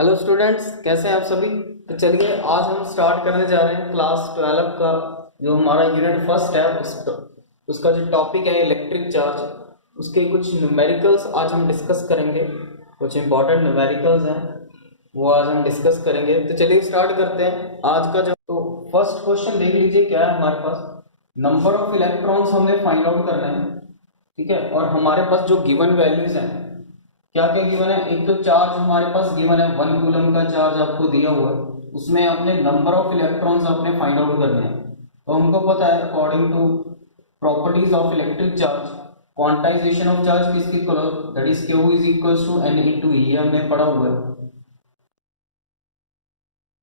Hello students, कैसे हैं आप सभी। तो चलिए आज हम स्टार्ट करने जा रहे हैं क्लास 12 का जो हमारा यूनिट फर्स्ट है उसका जो टॉपिक है इलेक्ट्रिक चार्ज। उसके कुछ न्यूमेरिकल्स आज हम डिस्कस करेंगे। कुछ इंपॉर्टेंट न्यूमेरिकल्स हैं वो आज हम डिस्कस करेंगे। तो चलिए स्टार्ट करते हैं आज का। जो तो फर्स्ट क्वेश्चन देख लीजिए क्या है हमारे पास। नंबर ऑफ इलेक्ट्रॉन्स हमें फाइंड आउट करना है, ठीक है। और हमारे पास जो गिवन वैल्यूज हैं, क्या क्या गिवन है। एक तो चार्ज हमारे पास गिवन है 1 कूलम का चार्ज आपको दिया हुआ है, उसमें अपने नंबर ऑफ इलेक्ट्रॉन्स अपने फाइंड आउट करने हैं। तो हमको पता है according to properties of electric charge quantization of charge किसकी that is Q is equals to N into E, हमने पढ़ा हुआ है,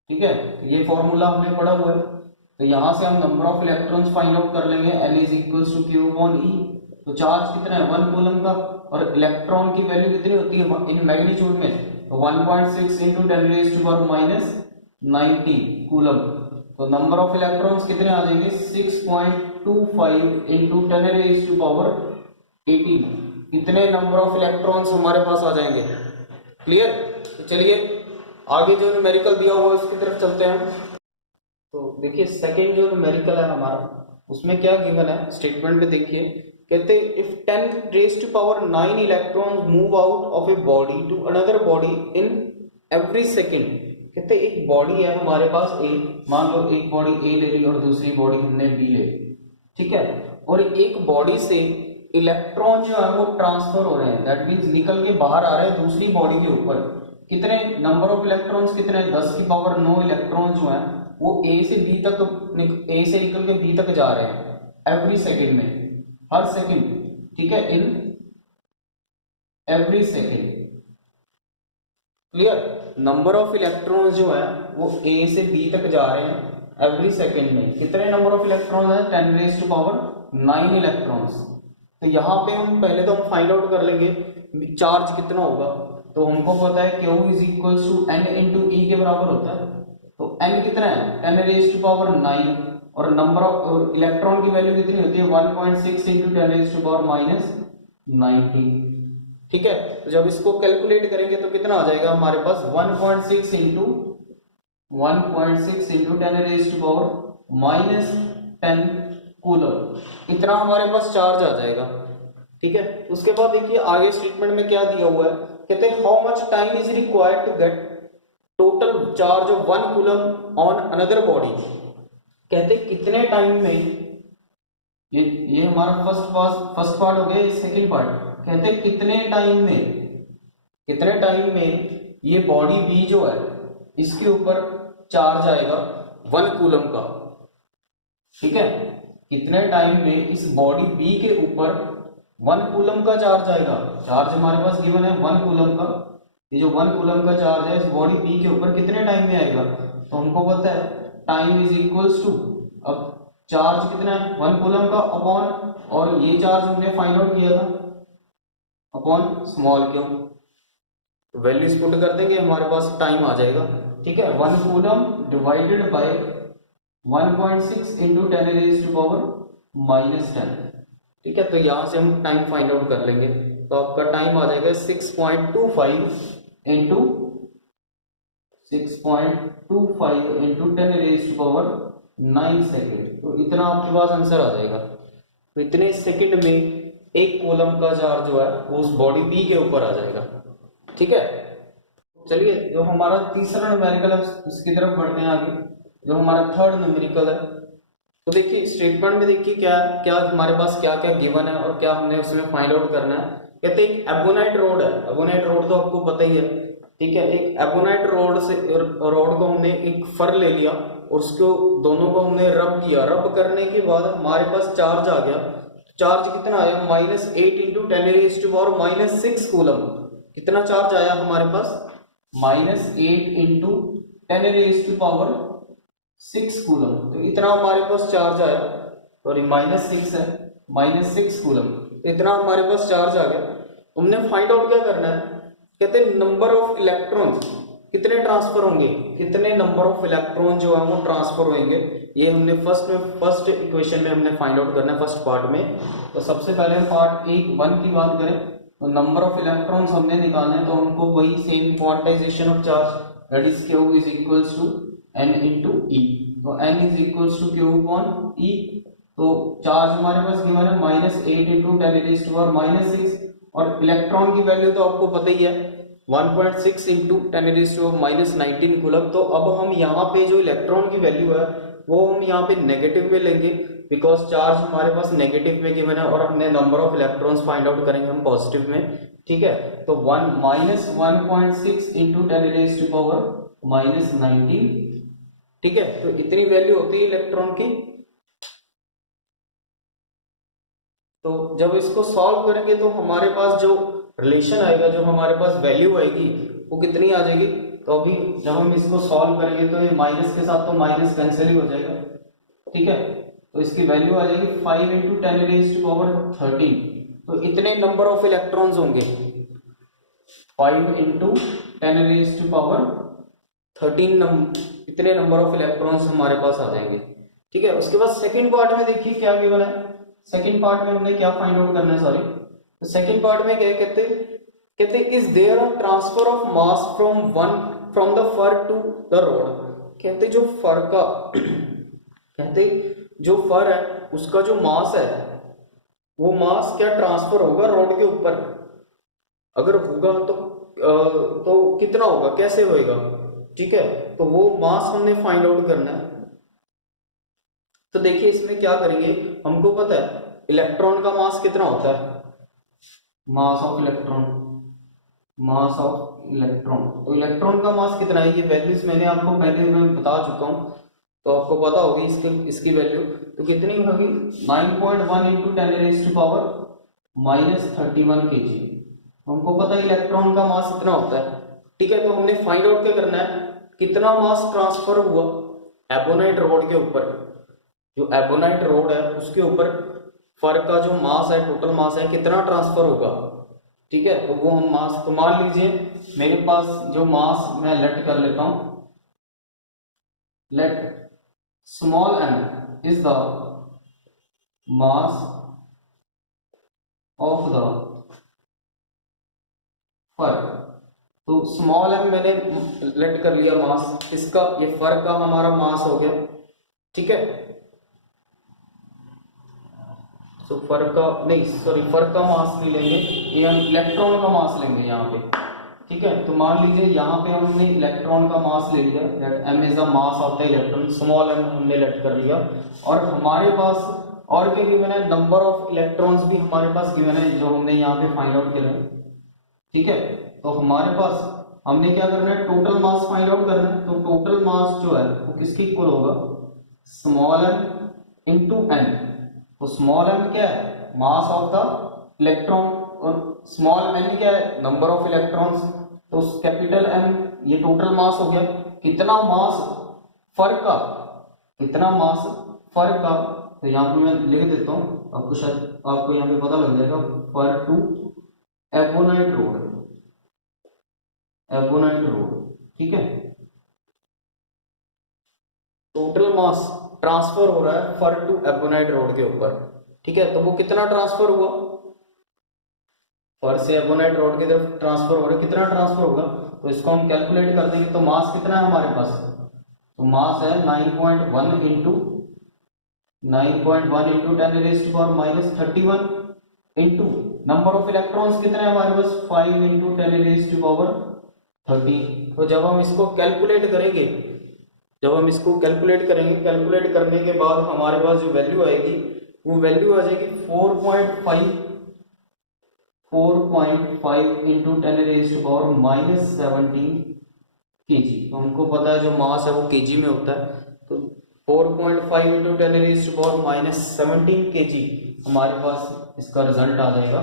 ठीक है। ये फॉर्मूला हमने पढ़ा हुआ है। तो यहां से हम number of electrons find out कर लेंगे, N is equals to Q upon E. तो चार्ज कितना है 1 कूलम का, और इलेक्ट्रॉन की वैल्यू कितनी होती है इन मैग्नीट्यूड में, तो 1.6 into 10 raised to power minus 90 coulomb. तो नंबर ऑफ इलेक्ट्रॉन्स कितने आ जाएंगे 6.25 into 10 raised to power 18। इतने नंबर ऑफ इलेक्ट्रॉन्स हमारे पास आ जाएंगे। क्लियर। तो चलिए आगे जो न्यूमेरिकल दिया हुआ है उसकी तरफ चलते हैं। तो देखिए सेकेंड जो न्यूमेरिकल है हमारा, उसमें क्या गिवन है स्टेटमेंट में देखिए। कहते if 10 raised to power 9 electrons move out of a body to another body in every second. कहते एक बॉडी है हमारे पास ए, मान लो एक बॉडी ए ले ली और दूसरी बॉडी हमने बी ले ली, ठीक है। और एक बॉडी से इलेक्ट्रॉन जो है वो ट्रांसफर हो रहे हैं, दैट मीन्स निकल के बाहर आ रहे हैं दूसरी बॉडी के ऊपर। कितने नंबर ऑफ इलेक्ट्रॉन्स कितने 10 की पावर 9 इलेक्ट्रॉन जो है वो ए से निकल के बी तक जा रहे हैं एवरी सेकेंड में, हर सेकेंड, ठीक है, इन every second. Clear. Number of electrons जो है वो ए से बी तक जा रहे हैं एवरी सेकेंड में। कितने नंबर ऑफ इलेक्ट्रॉन्स है 10 raised to power 9 इलेक्ट्रॉन्स। तो यहां पे हम पहले तो हम फाइंड आउट कर लेंगे चार्ज कितना होगा। तो हमको पता है Q is equal to N into E के बराबर होता है। तो एन कितना है 10 raised to power 9, और नंबर ऑफ इलेक्ट्रॉन की वैल्यू कितनी होती है 1.6 into 10 raised to power minus 90, ठीक है। तो जब इसको कैलकुलेट करेंगे तो कितना आ जाएगा हमारे पास 1.6 into 10 raised to power minus 10 coulomb, इतना हमारे पास चार्ज आ जाएगा, ठीक है। उसके बाद देखिए आगे स्टेटमेंट में क्या दिया हुआ है। कहते हैं how much time is required to get total charge of 1 coulomb on another body. कहते कितने टाइम में, ये हमारा फर्स्ट पार्ट हो गया। ये सेकंड पार्ट कहते कितने टाइम में ये बॉडी बी जो है इसके ऊपर चार्ज आएगा 1 कूलम का, ठीक है। कितने टाइम में इस बॉडी बी के ऊपर 1 कूलम का चार्ज आएगा। चार्ज हमारे पास गिवन है 1 कूलम का। ये जो 1 कूलम का चार्ज है इस बॉडी बी के ऊपर कितने टाइम में आएगा। तो हमको पता है टाइम इज इक्वल्स टू, अब चार्ज कितना है 1 कूलम का अपॉन, और ये चार्ज हमने फाइंड आउट किया था upon small Q. Values put कर देंगे हमारे पास टाइम आ जाएगा, ठीक है। 1 coulomb divided by 1.6 into 10 raised to power minus 10, ठीक है। तो यहां से हम टाइम फाइंड आउट कर लेंगे। तो आपका टाइम आ जाएगा 6.25 into 10 raised to power 9 second. तो इतना आपके पास आंसर आ जाएगा। तो इतने सेकंड में 1 कूलम का चार्ज जो है वो उस बॉडी बी के ऊपर आ जाएगा, ठीक है। चलिए जो हमारा तीसरा न्यूमेरिकल है उसकी तरफ बढ़ते हैं आगे, जो हमारा थर्ड न्यूमेरिकल है। तो देखिए स्टेटमेंट में देखिए क्या क्या हमारे पास क्या क्या गिवन है और क्या हमने उसमें फाइंड आउट करना है। कहते हैं एक एबोनाइट रोड है। एबोनाइट रोड तो आपको पता ही है, ठीक है। एक एबोनाइट रोड को हमने एक फर ले लिया और उसको दोनों को हमने रब किया। रब करने के बाद हमारे पास चार्ज आ गया। चार्ज कितना आया -8 into 10 raised to power -6 coulomb. कितना चार्ज आया हमारे पास -8 into 10 raised to power 6 coulomb. तो इतना हमारे पास चार्ज आया, सॉरी -6 है, -6 कूलम। इतना हमारे पास चार्ज आ गया। हमने फाइंड आउट क्या करना है। कहते हैं नंबर ऑफ इलेक्ट्रॉन्स कितने ट्रांसफर होंगे, कितने नंबर ऑफ इलेक्ट्रॉन जो है वो ट्रांसफर होंगे। ये हमने फर्स्ट इक्वेशन में हमने फाइंड आउट करना है फर्स्ट पार्ट में। तो सबसे पहले हम पार्ट 1 की बात करें तो नंबर ऑफ इलेक्ट्रॉन्स हमने निकालने हैं, तो हमको वही same quantization of charge that is Q is equals to N into E. तो N is equals to Q upon E. तो चार्ज हमारे पास गिवन है -8 इंटू 10⁻⁻�6 और इलेक्ट्रॉन की वैल्यू तो आपको पता ही है 1.6 इंटू 10⁻⁻19 कूलम। तो अब हम यहाँ पे जो इलेक्ट्रॉन की वैल्यू है वो हम यहाँ पे नेगेटिव में लेंगे, बिकॉज चार्ज हमारे पास नेगेटिव में गिवन है और हमने number of electrons find out करेंगे हम पॉजिटिव में। ठीक है, तो 1-1.6 इंटू 10⁻⁻19। ठीक है, तो इतनी वैल्यू होती है इलेक्ट्रॉन की। तो जब इसको सॉल्व करेंगे तो हमारे पास जो रिलेशन आएगा, जो हमारे पास वैल्यू आएगी वो कितनी आ जाएगी। तो अभी जब हम इसको सॉल्व करेंगे तो ये माइनस के साथ तो माइनस कैंसिल ही हो जाएगा। ठीक है, तो इसकी वैल्यू आ जाएगी 5 इंटू 10⁻13। तो इतने नंबर ऑफ इलेक्ट्रॉन्स होंगे 5 इंटू 10⁻13 इतने नंबर ऑफ इलेक्ट्रॉन्स हमारे पास आ जाएंगे। ठीक है, उसके बाद सेकंड पार्ट में देखिए क्या गिवन है। सेकंड पार्ट में हमने क्या फाइंड आउट करना है, सॉरी, तो सेकंड पार्ट में क्या कहते is there a transfer of mass from the fur to the rod. कहते जो फर का जो फर है उसका जो मास है वो मास क्या ट्रांसफर होगा रोड के ऊपर। अगर होगा तो कितना होगा, कैसे होएगा। ठीक है, तो वो मास हमने फाइंड आउट करना है। तो देखिए इसमें क्या करेंगे, हमको पता है इलेक्ट्रॉन का मास कितना होता है, मास ऑफ इलेक्ट्रॉन। तो इलेक्ट्रॉन का मास कितना है, ये वैल्यूज मैंने आपको पहले मैं बता चुका हूं, तो आपको पता होगी इसकी वैल्यू। तो कितनी होगी 9.1 इंटू 10⁻⁻31 kg। हमको पता है इलेक्ट्रॉन का मास इतना होता है। ठीक है, तो हमने फाइंड आउट क्या करना है, कितना मास ट्रांसफर हुआ एबोनाइट रोड के ऊपर। जो एबोनाइट रोड है उसके ऊपर फर का जो मास है, टोटल मास है, कितना ट्रांसफर होगा। ठीक है, तो वो हम मास, तो मान लीजिए मेरे पास जो मास मैं लेट कर लेता हूं, let small m is the mass of the fur. तो स्मॉल m मैंने लेट कर लिया मास, इसका ये फर का हमारा मास हो गया। ठीक है, तो फर का मास नहीं लेंगे, ये हम इलेक्ट्रॉन का मास लेंगे यहाँ पे। ठीक है, तो मान लीजिए यहाँ पे हमने इलेक्ट्रॉन का मास ले लिया, m is the mass of the electron, small m हमने लेट कर लिया। और हमारे पास और क्या गिवन है, नंबर ऑफ इलेक्ट्रॉन्स भी हमारे पास गिवन है जो हमने यहाँ पे फाइंड आउट किया है। ठीक है, तो हमारे पास हमने क्या करना है, टोटल मास फाइंड आउट करना है। तो टोटल मास जो है वो किसके इक्वल होगा, स्मॉल m इंटू n। तो स्मॉल m क्या है, मास ऑफ द इलेक्ट्रॉन, और स्मॉल n क्या है, नंबर ऑफ इलेक्ट्रॉन्स। तो कैपिटल M ये टोटल मास हो गया। कितना मास फर का, तो यहाँ पे मैं लिख देता हूँ, आपको यहाँ पे पता लग जाएगा। फर टू एबोनाइट रोड। ठीक है, टोटल मास ट्रांसफर हो रहा है फर टू एबोनाइट रोड के ऊपर। ठीक है, तो वो कितना ट्रांसफर हुआ, फर से एबोनाइट रोड की तरफ ट्रांसफर हो रहा है, कितना ट्रांसफर होगा। तो इसको हम कैलकुलेट कर देंगे। तो मास कितना है हमारे पास, तो मास है 9.1 into 10⁻31 into number of electrons कितने हैं हमारे पास 5 इंटू 10⁻13। तो जब हम इसको कैलकुलेट करेंगे, कैलकुलेट करने के बाद हमारे पास जो वैल्यू आएगी वो वैल्यू आ जाएगी 4.5 इंटू 10⁻17 kg। तो हमको पता है जो मास है वो kg में होता है। तो 4.5 इंटू 10⁻17 kg हमारे पास इसका रिजल्ट आ जाएगा।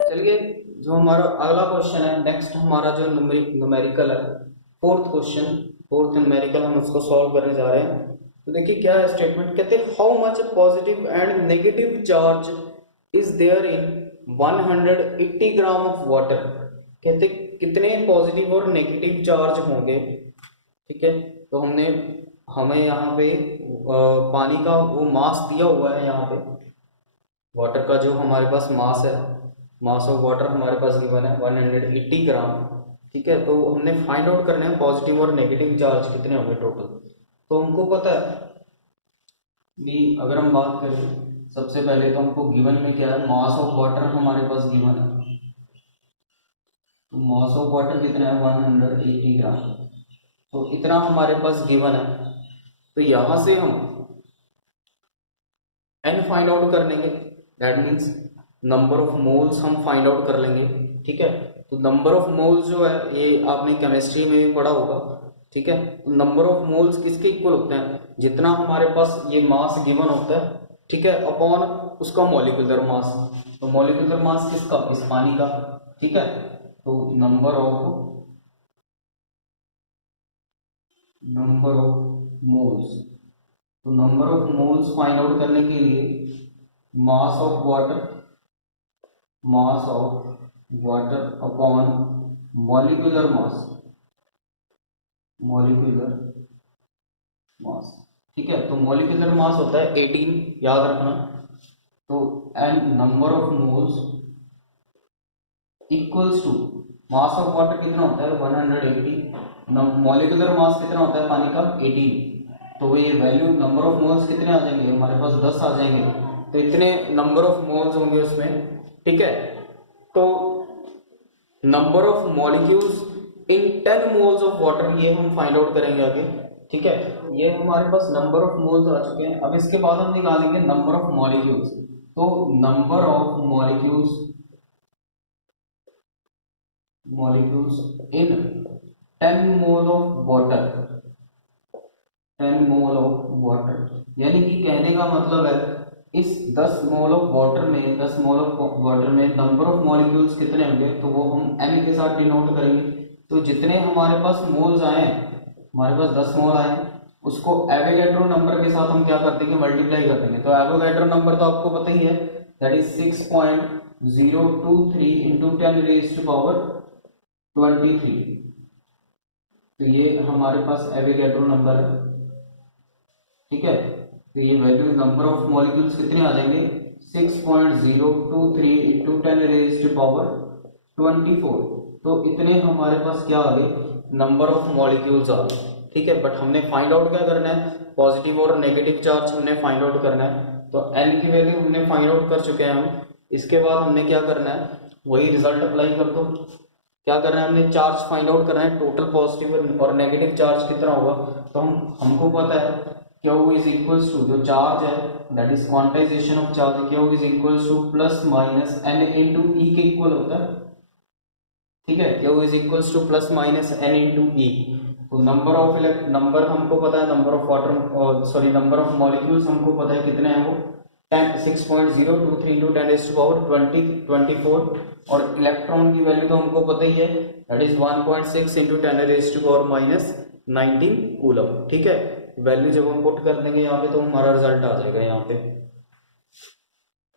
चलिए जो हमारा अगला क्वेश्चन है, नेक्स्ट हमारा जो न्यूमेरिकल है, फोर्थ न्यूमेरिकल, हम उसको सॉल्व करने जा रहे हैं। तो देखिए क्या है स्टेटमेंट, कहते हैं how much positive and negative charge is there in 180 gram of water. कहते कितने पॉजिटिव और नेगेटिव चार्ज होंगे। ठीक है, तो हमें यहाँ पे पानी का वो मास दिया हुआ है, यहाँ पे वाटर का जो हमारे पास मास है मास ऑफ वाटर हमारे पास गिवन है 180 ग्राम। ठीक है, तो हमने फाइंड आउट करना है पॉजिटिव और नेगेटिव चार्ज कितने होंगे टोटल। तो हमको पता है भी, अगर हम बात करें सबसे पहले तो हमको गिवन में क्या है, मास ऑफ वाटर हमारे पास गिवन है। तो मास ऑफ वाटर कितना है 180 ग्राम, तो इतना हमारे पास गिवन है। तो यहां से हम n फाइंड आउट कर लेंगे, that means number of moles हम फाइंड आउट कर लेंगे। ठीक है, तो नंबर ऑफ मोल्स जो है ये आपने केमिस्ट्री में भी पढ़ा होगा। ठीक है, तो नंबर ऑफ मोल्स किसके इक्वल होते हैं, जितना हमारे पास ये मास गिवन होता है, ठीक है, अपॉन उसका मॉलिक्यूलर मास। तो मॉलिक्यूलर मास किसका, इस पानी का। ठीक है, तो नंबर ऑफ मोल्स, तो number of moles find out करने के लिए मास of water upon molecular mass. ठीक है, तो मॉलिक्यूलर मास होता है 18, याद रखना। तो and number of moles equals to mass of water कितना होता है 180, मॉलिक्यूलर मास कितना होता है पानी का 18। तो ये वैल्यू नंबर ऑफ मोल्स कितने आ जाएंगे हमारे पास 10 आ जाएंगे। तो इतने नंबर ऑफ मोल्स होंगे उसमें। ठीक है, तो number of molecules in 10 moles of water ये हम फाइंड आउट करेंगे आगे। ठीक है, ये हमारे पास नंबर ऑफ मोल्स आ चुके हैं। अब इसके बाद हम निकालेंगे नंबर ऑफ मॉलिक्यूल्स। तो number of molecules in 10 mole of water, 10 mole of water, यानी कि कहने का मतलब है इस 10 मोल ऑफ वाटर में, 10 मोल ऑफ वाटर में नंबर ऑफ मॉलिक्यूल्स कितने होंगे, तो वो हम n के साथ डिनोट करेंगे। तो जितने हमारे पास मोल्स आए, हमारे पास 10 मोल आए, उसको एवोगैड्रो नंबर के साथ हम क्या कर देंगे, मल्टीप्लाई कर देंगे। तो एवोगैड्रो नंबर तो आपको पता ही है, that is 6.023 into 10 raise to power 23। तो ये हमारे पास एवोगैड्रो नंबर है। ठीक है, तो ये वैल्यू नंबर ऑफ मॉलिक्यूल्स कितने आ जाएंगे 6.023 इंटू 10 रेज़ टू पावर 24। तो इतने हमारे पास क्या आ गए, नंबर ऑफ मॉलिक्यूल्स आ गए। ठीक है, बट हमने फाइंड आउट क्या करना है, पॉजिटिव और नेगेटिव चार्ज हमने फाइंड आउट करना है। तो n की वैल्यू हमने फाइंड आउट कर चुके हैं हम। इसके बाद हमने क्या करना है, वही रिजल्ट अप्लाई कर दो। क्या करना है, हमने चार्ज फाइंड आउट करना है, टोटल पॉजिटिव और नेगेटिव चार्ज कितना होगा। तो हमको पता है Q इज इक्वल्स टू, जो चार्ज है that is quantization of charge, Q is equals to plus minus n into E के इक्वल होता है। ठीक है, Q is equals to plus minus n into E. तो नंबर हमको पता है, number of water sorry number of molecules हमको पता है कितने हैं, वो 6.023 इंटू 10 रेज़ टू पावर 24। और इलेक्ट्रॉन की वैल्यू तो हमको पता ही है, that is 1.6 into 10 raise to power minus 19 coulomb. ठीक है, वैल्यू जब हम पुट कर देंगे यहाँ पे तो हमारा रिजल्ट आ जाएगा यहाँ पे।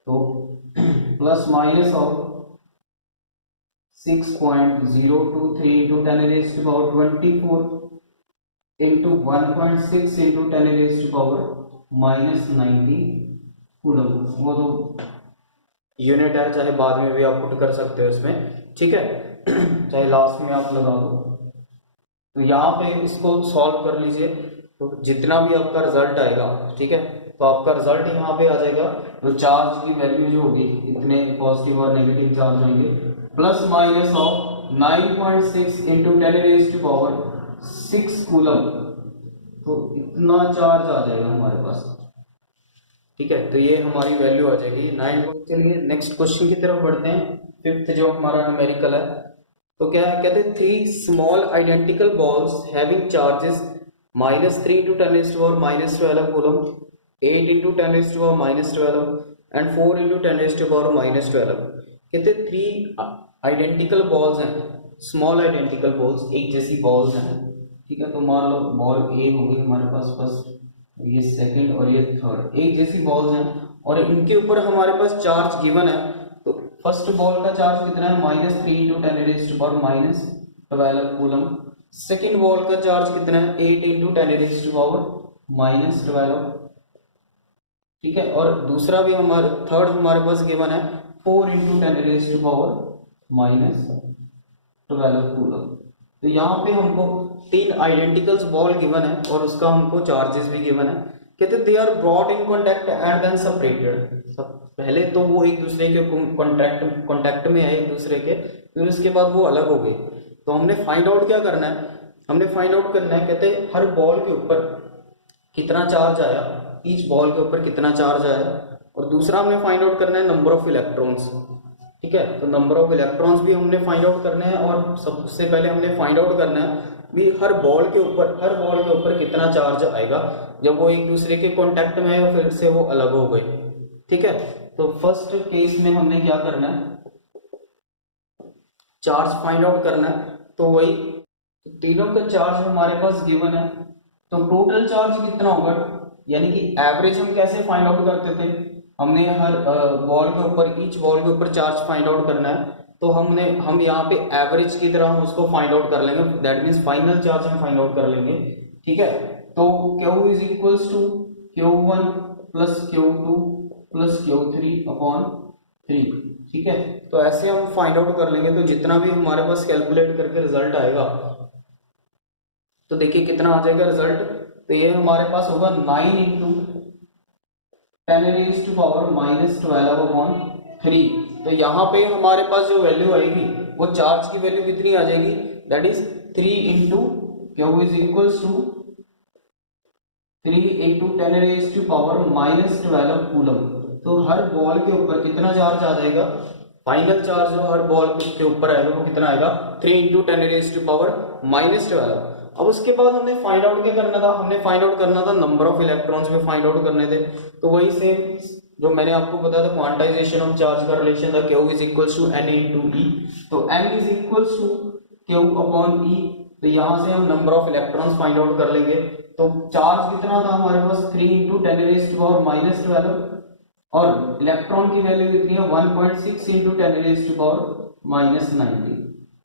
तो plus minus of 6.023 into 10 raise to power 24 into 1.6 into 10 raise to power minus 19 coulomb. वो तो यूनिट है, चाहे बाद में भी आप पुट कर सकते हो इसमें। ठीक है, चाहे लास्ट में आप लगा दो। तो यहाँ पे इसको सॉल्व कर लीजिए, तो जितना भी आपका रिजल्ट आएगा, ठीक है, तो आपका रिजल्ट यहाँ पे आ जाएगा। तो चार्ज की वैल्यू जो होगी, इतने पॉजिटिव और नेगेटिव चार्ज होंगे, plus minus of 9.6 into 10 raise to power 6 coulomb. तो इतना चार्ज आ जाएगा हमारे पास। ठीक है, तो ये हमारी वैल्यू आ जाएगी 9। चलिए नेक्स्ट क्वेश्चन की तरफ बढ़ते हैं, फिफ्थ जो हमारा न्यूमेरिकल है। तो क्या कहते हैं, 3 small identical balls having charges -3 into 10 raise to power -12 coulomb, 8 into 10 raise to power -12 and 4 into 10 raise to power -12। कहते 3 आइडेंटिकल बॉल्स हैं, स्मॉल आइडेंटिकल बॉल्स, एक जैसी बॉल्स हैं। ठीक है, तो मान लो बॉल ए होगी हमारे पास फर्स्ट, ये सेकंड और ये थर्ड, एक जैसी बॉल्स हैं और इनके ऊपर हमारे पास चार्ज गिवन है। तो फर्स्ट बॉल का चार्ज कितना है -3 into 10 raise to power -12 coulomb. Second ball का चार्ज कितना है 8 इंटू 10 रेज़ टू पावर -12। ठीक है, और दूसरा भी हमारे थर्ड हमारे पास गिवन है 4 इंटू 10⁻⁻12 कूलम। तो यहाँ पे हमको 3 आइडेंटिकल्स बॉल गिवन है और उसका हमको चार्जेस भी गिवन है। कहते they are brought in contact and then separated. पहले तो वो एक दूसरे के कॉन्टैक्ट में है एक दूसरे के, फिर उसके बाद वो अलग हो गए। तो हमने फाइंड आउट क्या करना है, हमने फाइंड आउट करना है, कहते हर बॉल के ऊपर कितना चार्ज आया, ईच बॉल के ऊपर कितना चार्ज आया, और दूसरा हमने फाइंड आउट करना है नंबर ऑफ इलेक्ट्रॉन्स। ठीक है, तो नंबर ऑफ इलेक्ट्रॉन्स भी हमने फाइंड आउट करने हैं, और सबसे पहले हमने फाइंड आउट करना है भी हर बॉल के ऊपर कितना चार्ज आएगा जब वो एक दूसरे के कांटेक्ट में है और फिर से वो अलग हो गए। ठीक है, तो फर्स्ट केस में हमने क्या करना है, चार्ज फाइंड आउट करना है। तो वही तीनों का चार्ज हमारे पास गिवन है, तो टोटल चार्ज कितना होगा, यानी कि एवरेज हम कैसे फाइंड आउट करते थे, हमने हर बॉल के ऊपर, ईच बॉल के ऊपर चार्ज फाइंड आउट करना है। तो हम यहाँ पे एवरेज की तरह हम उसको फाइंड आउट कर लेंगे, दैट मीन्स फाइनल चार्ज हम फाइंड आउट कर लेंगे। ठीक है, तो Q is equals to Q1 plus Q2 plus Q3 upon 3। ठीक है, तो ऐसे हम फाइंड आउट कर लेंगे। तो जितना भी हमारे पास कैलकुलेट करके रिजल्ट आएगा, तो देखिए कितना आ जाएगा रिजल्ट। तो ये हमारे पास होगा 9 इंटू 10⁻⁻12 अपॉन 3। तो यहाँ पे हमारे पास जो वैल्यू आएगी वो चार्ज की वैल्यू कितनी आ जाएगी, that is 3 into Q is equals to 3 into 10⁻⁻12 coulomb. तो हर बॉल के ऊपर कितना चार्ज आ जाएगा, फाइनल चार्ज जो हर बॉल के ऊपर आएगा वो कितना आएगा, 3 इंटू 10⁻⁻12। अब उसके बाद हमने फाइंड आउट क्या करना था, हमने फाइंड आउट करना था नंबर ऑफ इलेक्ट्रॉन्स में फाइंड आउट करने थे। तो वही सेम जो मैंने आपको बताया था, क्वांटाइजेशन ऑफ चार्ज का रिलेशन था, Q is equals to N into E। तो N is equals to Q upon E। तो यहाँ से हम number of electrons find out कर लेंगे। तो चार्ज कितना था हमारे पास, 3 इंटू 10⁻⁻12, और इलेक्ट्रॉन की वैल्यू कितनी है, 1.6 इंटू 10⁻⁻90।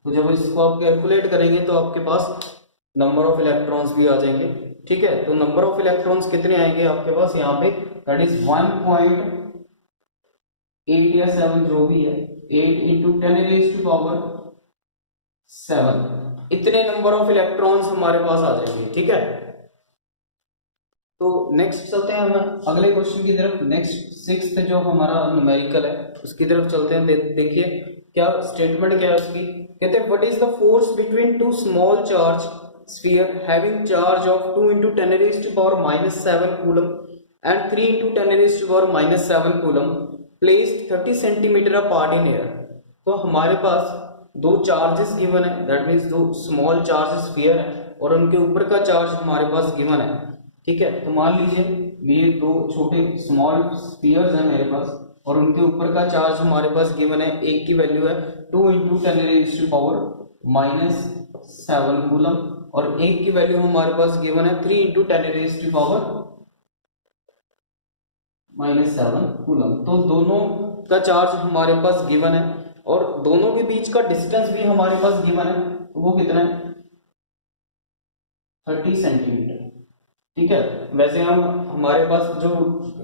तो जब इसको आप कैलकुलेट करेंगे तो आपके पास नंबर ऑफ इलेक्ट्रॉन्स भी आ जाएंगे। ठीक है, तो नंबर ऑफ इलेक्ट्रॉन्स कितने आएंगे आपके पास यहाँ पे, दैट इज 1.8 या 7 जो भी है, 8 इंटू 10⁻⁷। इतने नंबर ऑफ इलेक्ट्रॉन्स हमारे पास आ जाएंगे। ठीक है, तो नेक्स्ट चलते हैं हम अगले क्वेश्चन की तरफ। नेक्स्ट 6th जो हमारा न्यूमेरिकल है उसकी तरफ चलते हैं। देखिए क्या स्टेटमेंट क्या है उसकी, कहते हैं what is the force between two small charge sphere having charge of 2 into 10⁻⁻7 coulomb and 3 into 10⁻⁻7 coulomb placed 30 centimeter apart in air। तो हमारे पास दो चार्जेस गिवन है, दैट मीन्स दो स्मॉल चार्ज स्फीयर है और उनके ऊपर का चार्ज हमारे पास गिवन है। ठीक है, तो मान लीजिए ये दो छोटे स्मॉल स्फीयर्स हैं मेरे पास और उनके ऊपर का चार्ज हमारे पास गिवन है, एक की वैल्यू है 2 into 10⁻⁻7 कूलम और एक की वैल्यू हमारे पास गिवन है 3 into 10⁻⁻7 कूलम। तो दोनों का चार्ज हमारे पास गिवन है और दोनों के बीच का डिस्टेंस भी हमारे पास गिवन है, तो वो कितना है, 30 सेंटीमीटर। ठीक है, वैसे हम हमारे पास जो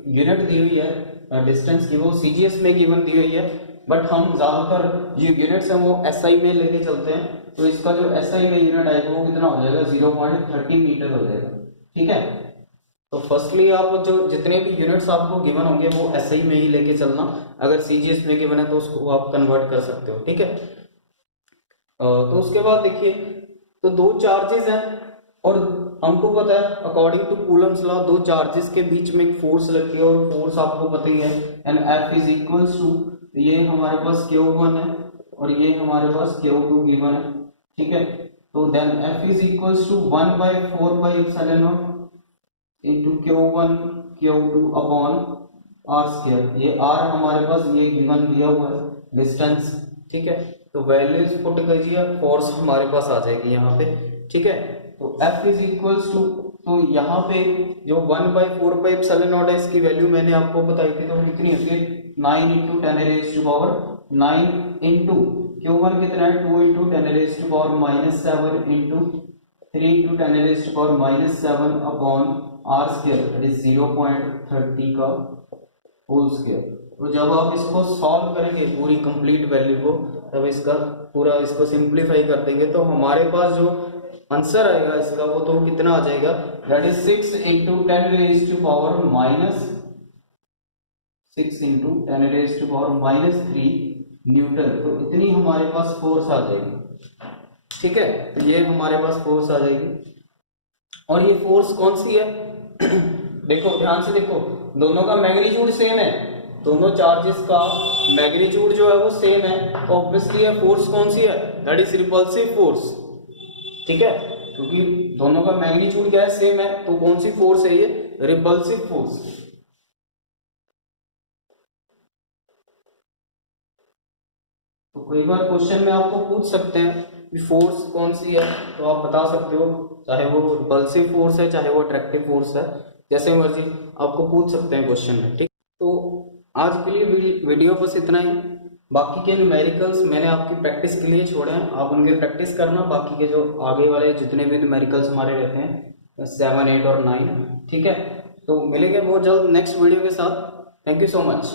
यूनिट दी हुई है डिस्टेंस की वो CGS में गिवन दी हुई है, बट हम ज्यादातर जो यूनिट्स हैं वो SI में लेके चलते हैं। तो इसका जो SI में यूनिट आएगा वो कितना हो जाएगा, 0.30 मीटर हो जाएगा। ठीक है, तो फर्स्टली आप जो जितने भी यूनिट्स आपको गिवन होंगे वो SI में ही लेके चलना, अगर CGS में गिवन है तो उसको आप कन्वर्ट कर सकते हो। ठीक है, तो उसके बाद देखिए, तो दो चार्जेस हैं और हमको पता है अकॉर्डिंग टू कूलम्स लॉ दो चार्जेस के बीच में एक फोर्स लगती है और फोर्स आपको पता ही है, and F is equals to, ये हमारे पास Q1 है और ये हमारे पास Q2 गिवन है। ठीक है, तो then F is equals to 1/4 into Q1 Q2 upon R square. ये R हमारे पास ये गिवन दिया हुआ है डिस्टेंस। ठीक है, तो वैल्यूज पुट कीजिए, फोर्स हमारे पास आ जाएगी यहाँ पे। ठीक है, तो F इज इक्वल्स टू, तो यहाँ पे जो 1/4 है इसकी वैल्यू मैंने आपको बताई थी, तो कितनी होती है 9 into 10⁻⁹ इंटू Q1 कितना है 2 into 10⁻⁻7 into 3 into 10⁻⁻7 upon R square, that is 0.30 का होल स्क्वायर। तो जब आप इसको सॉल्व करेंगे पूरी कंप्लीट वैल्यू को, तब इसका पूरा इसको सिंप्लीफाई कर देंगे तो हमारे पास जो आंसर आएगा इसका वो तो कितना आ जाएगा, that is 6 into 10 raised to power minus 6 into 10 raised to power minus 3 Newton. तो इतनी हमारे पास फोर्स आ जाएगी, ठीक है। तो ये हमारे पास फोर्स आ जाएगी। और ये फोर्स कौन सी है देखो ध्यान से देखो, दोनों का मैग्नीट्यूड सेम है, दोनों चार्जेस का मैग्नीट्यूड जो है वो सेम है, ऑब्वियसली ये फोर्स कौन सी है, दैट इज रिपल्सिव फोर्स, ठीक है। क्योंकि दोनों का मैग्नीट्यूड क्या है, सेम है, तो कौन सी फोर्स है ये, रिपल्सिव फोर्स। तो कई बार क्वेश्चन में आपको पूछ सकते हैं कि फोर्स कौन सी है, तो आप बता सकते हो, चाहे वो रिपल्सिव फोर्स है चाहे वो अट्रैक्टिव फोर्स है, जैसे मर्जी आपको पूछ सकते हैं क्वेश्चन में, ठीक। तो आज के लिए वीडियो बस इतना ही। बाकी के न्यूमेरिकल्स मैंने आपकी प्रैक्टिस के लिए छोड़े हैं, आप उनके प्रैक्टिस करना। बाकी के जो आगे वाले जितने भी न्यूमेरिकल्स हमारे रहते हैं 7, 8 और 9, ठीक है। तो मिलेंगे बहुत जल्द नेक्स्ट वीडियो के साथ। Thank you so much.